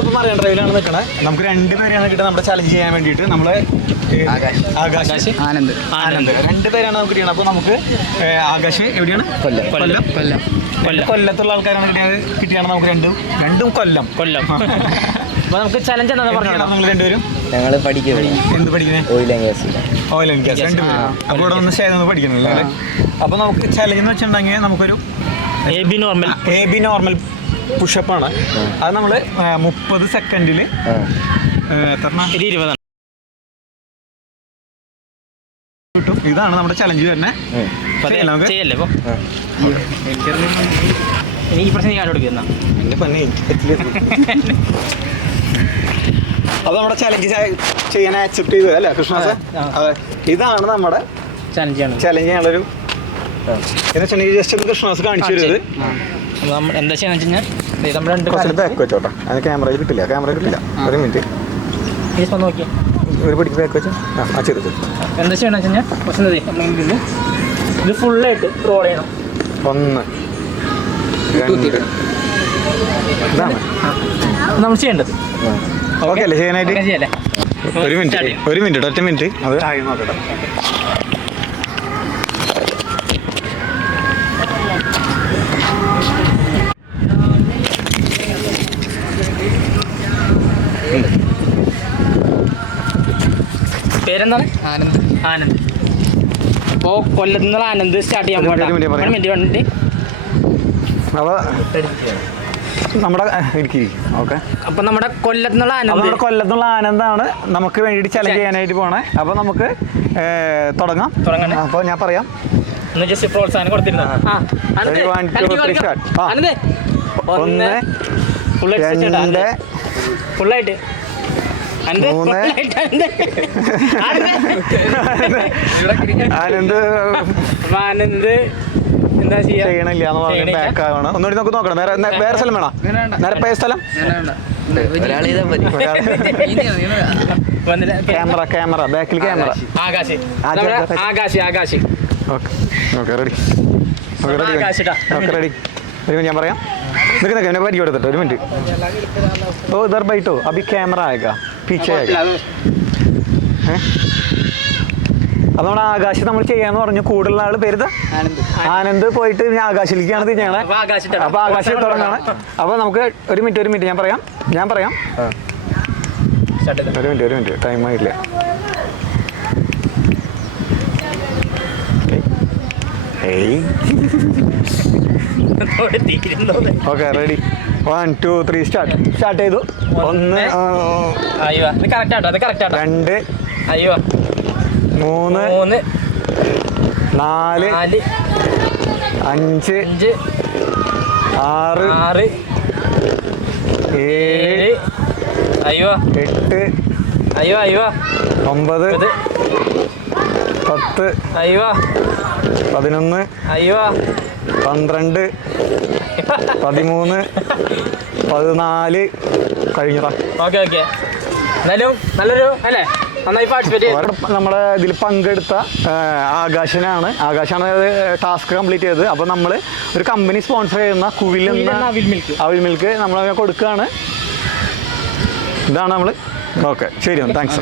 നമ്മളിപ്പോൾ മറൈൻ ഡ്രൈവിലാണ് നിൽക്കണത്. നമുക്ക് 2 പേരെയാണ് കിട്ടുക നമ്മുടെ ചലഞ്ച് ചെയ്യാൻ വേണ്ടിയിട്ട്. നമ്മളെ ആകാശ്, ആനന്ദ് 2 പേരാണ് നമുക്ക് കിട്ടിയത്. അപ്പോൾ നമുക്ക് ആകാശ് എവിടെയാണ്? കൊല്ലത്തുള്ള ആൾക്കാരാണ് കിട്ടിയാണ് നമുക്ക് രണ്ടും കൊല്ലം. അപ്പോൾ നമുക്ക് ചലഞ്ച് എന്താണെന്ന് പറഞ്ഞാൽ നിങ്ങൾ 2 പേരും ഞങ്ങൾ പഠിക്കുന്നത് എന്ത് പഠിക്കുന്നത്? ഓയിൽ ആൻഡ് ഗ്യാസ് 2 പേരും. അപ്പോൾ ഇവിടെ ഒന്ന് ഷെയർ പഠിക്കണല്ലോ അല്ലേ? അപ്പോൾ നമുക്ക് ചലഞ്ച് എന്ന് വെച്ചിട്ടുണ്ടെങ്കിൽ നമുക്കൊരു എ ബി നോർമൽ പുഷപ്പാണ്. അത് നമ്മൾ 30 സെക്കൻഡിൽ കിട്ടും. ഇതാണ് നമ്മുടെ ചലഞ്ച് തന്നെ. അത് നമ്മുടെ ചലഞ്ച് ചെയ്യാൻ ആക്സെപ്റ്റ് ചെയ്തത് അല്ലേ കൃഷ്ണദാസ്? അതെ, ഇതാണ് നമ്മുടെ ചലഞ്ച് ചെയ്യാനുള്ളൊരു എന്ന് വെച്ചിട്ടുണ്ടെങ്കിൽ ജസ്റ്റ് ഒന്ന് കൃഷ്ണദാസ് കാണിച്ചു തരുന്നത്. എന്താ ചെയ്യാന്ന് വെച്ച് കഴിഞ്ഞാൽ ബാക്ക് വെച്ചോട്ടെ. അത് ക്യാമറ കിട്ടില്ല. ഒരു മിനിറ്റ് നോക്കിയാൽ ഒരു പിടിക്ക് ബാക്ക് വെച്ചാൽ ചെയ്തു. എന്താ ചെയ്യണമെന്ന് വെച്ച് കഴിഞ്ഞാൽ ഇത് ഫുള്ളായിട്ട് റോൾ ചെയ്യണം. 1 2 ഇതാണ് നമ്മൾ ചെയ്യേണ്ടത്. ഓക്കെ അല്ലേ ചെയ്യാനായിട്ട്? ചെയ്യല്ലേ? ഒരു മിനിറ്റ് ഒറ്റ മിനിറ്റ്. അത് ആയി നോക്കട്ടെ. പേരെന്താണ്? ആനന്ദ്. അപ്പോൾ കൊല്ലത്ത് നിന്ന് ആനന്ദ് സ്റ്റാർട്ട് ചെയ്യാൻ വേണ്ടി അപ്പോൾ നമ്മുടെ ഓക്കെ. അപ്പോൾ നമ്മുടെ കൊല്ലത്തുനിന്നുള്ള ആനന്ദാണ് നമുക്ക് വേണ്ടിയിട്ട് ചലഞ്ച് ചെയ്യാനായിട്ട് പോണേ. അപ്പോൾ നമുക്ക് തുടങ്ങാം. അപ്പോൾ ഞാൻ പറയാം. ജസ്റ്റ് പ്രോത്സാഹനം കൊടുത്തിരുന്നു. 1 2 3 സ്റ്റാർട്ട്. 1 2 ഫുള്ളായിട്ട് 3 ആനന്ദ് എന്താ ചെയ്യണില്ല എന്ന് പറഞ്ഞ് ബാക്ക് ആവണം. ഒന്നുകൂടി നമുക്ക് നോക്കണം. വേറെ സ്ഥലം വേണം. നേരെ സ്ഥലം ക്യാമറ ബാക്കിൽ ക്യാമറ. ആകാശ്. Okay ready. ഞാൻ പറയാം. നിൽക്കുന്ന പരിചയം എടുത്തിട്ട് 1 മിനിറ്റ്. ഓ ഇधर बैठो अभी कैमरा आएगा पीछे आएगा. അത് നമ്മുടെ ആകാശ് നമ്മൾ ചെയ്യാന്ന് പറഞ്ഞു. കൂടുതലുള്ള ആള് പേര് ആനന്ദ് പോയിട്ട് ഞാൻ ആകാശിലേക്കാണ് തിരിഞ്ഞാണ്. അപ്പൊ ആകാശ് തുടങ്ങാണ്. അപ്പൊ നമുക്ക് ഒരു മിനിറ്റ് ഞാൻ പറയാം. ഒരു മിനിറ്റ് ടൈം ആയില്ല. Okay ready. 1 2 3 സ്റ്റാർട്ട് ചെയ്തു. 1 2 3 4 5 6 7 8 9 10 11 12 13 14 കഴിഞ്ഞതാ. ഓക്കെ നല്ലൊരു അല്ലേ? നന്നായി പാർട്ടിസിപ്പേറ്റ് ചെയ്തു. നമ്മളെ ഇതിൽ പങ്കെടുത്ത ആകാശാണ് ടാസ്ക് കംപ്ലീറ്റ് ചെയ്തത്. അപ്പോൾ നമ്മൾ ഒരു കമ്പനി സ്പോൺസർ ചെയ്യുന്ന കുവിൽ അവിൽ മിൽക്ക് നമ്മൾ കൊടുക്കുകയാണ്. ഇതാണ് നമ്മൾ. ഓക്കെ ശരി, താങ്ക്സ്.